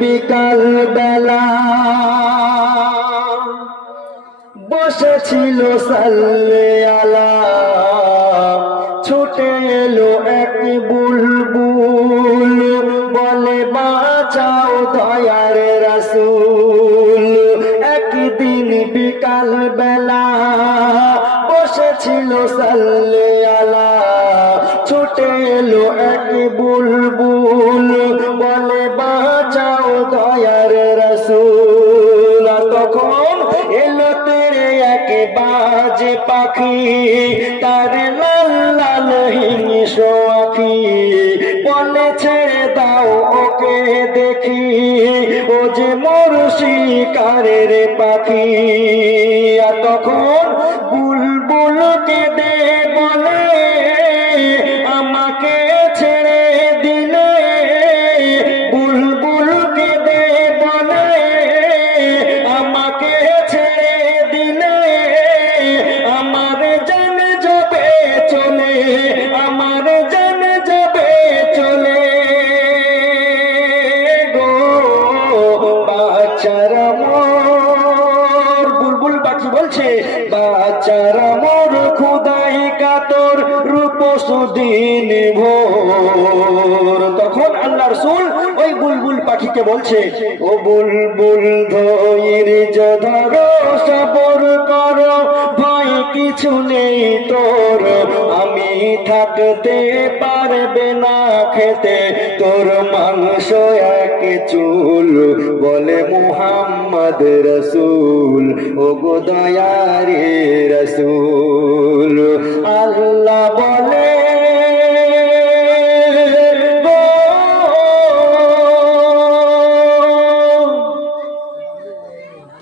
বিকাল বেলা বসেছিল সাল্লে আলা, ছুটে এলো এক বুলবুল, বলে বাঁচাও দয়ার রাসূল। একদিন বিকাল বেলা বসেছিল সাল্লে আলা, ছুটে এলো এক বুলবুল, বলে বাঁচাও দয়ার রাসূল। তখন এলো তেরে এক বাজে পাখি, তার লাল লাল হিংস আঁখি, বলে ছেড়ে দাও ওকে দেখি, ও যে মোর শিকারের পাখি। আর তখন বুলবুল কেঁদে বলে আমাকে ছেড়ে দিলে, বুলবুল কেঁদে বলে আমাকে ছেড়ে দিলে, আমার জান যাবে চলে, আমার জান যাবে চলে গো বাচ্চারা মোর। বুলবুল পাখি বলছে বাচ্চারা মোর খুদাই কাতর, রূপসুদিন ভোর। তখন আল্লাহ রাসূল ওই বুলবুল পাখিকে বলছে, ও বুলবুল ধৈর্য ধরো, সবর করো, ভয় কিছু নেই তোর, আমি থাকতে পারবে না খেতে তোর মাংস এক চুল, বলে মুহাম্মদ রাসূল, ও গো দয়ারে রাসূল। আল্লাহ বলে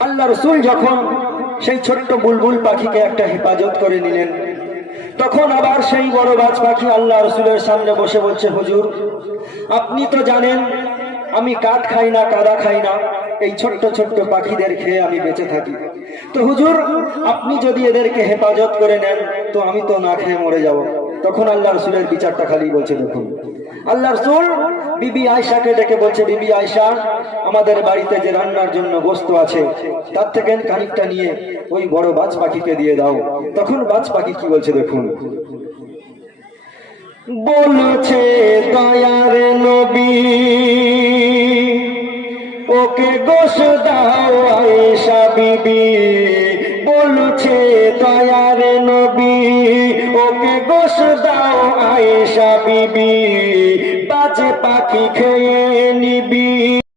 আল্লাহ রাসূল যখন সেই ছোট্ট বুলবুল পাখিকে একটা হেফাজত করে নিলেন, তখন আবার সেই বড় বাজ পাখি আল্লাহ রাসূলের সামনে বসে বলছে, হুজুর আপনি তো জানেন আমি কাঠ খাই না, কাদা খাই না, এই ছোট্ট ছোট্ট পাখিদের খেয়ে আমি বেঁচে থাকি। তো হুজুর আপনি যদি এদেরকে হেফাজত করে নেন তো আমি তো না খেয়ে মরে যাব। তখন আল্লাহ রাসূলের বিচারটা খালি বলছে, দেখুন আল্লাহ রাসূল বিবি আয়েশাকে ডেকে বলছে, বিবি আয়েশা আমাদের বাড়িতে যে রান্নার জন্য গোশত আছে তার থেকে খানিকটা নিয়ে ওই বড় বাজ পাখিকে দিয়ে দাও। তখন বাজ পাখি কি বলছে দেখুন, বলছে দয়ার নবী ওকে গোশ দাও আয়েশা বিবি, বলছে দয়ার নবী ওকে গোশ দাও আয়েশা বিবি, বাজে পাখি খেয়ে নিবি।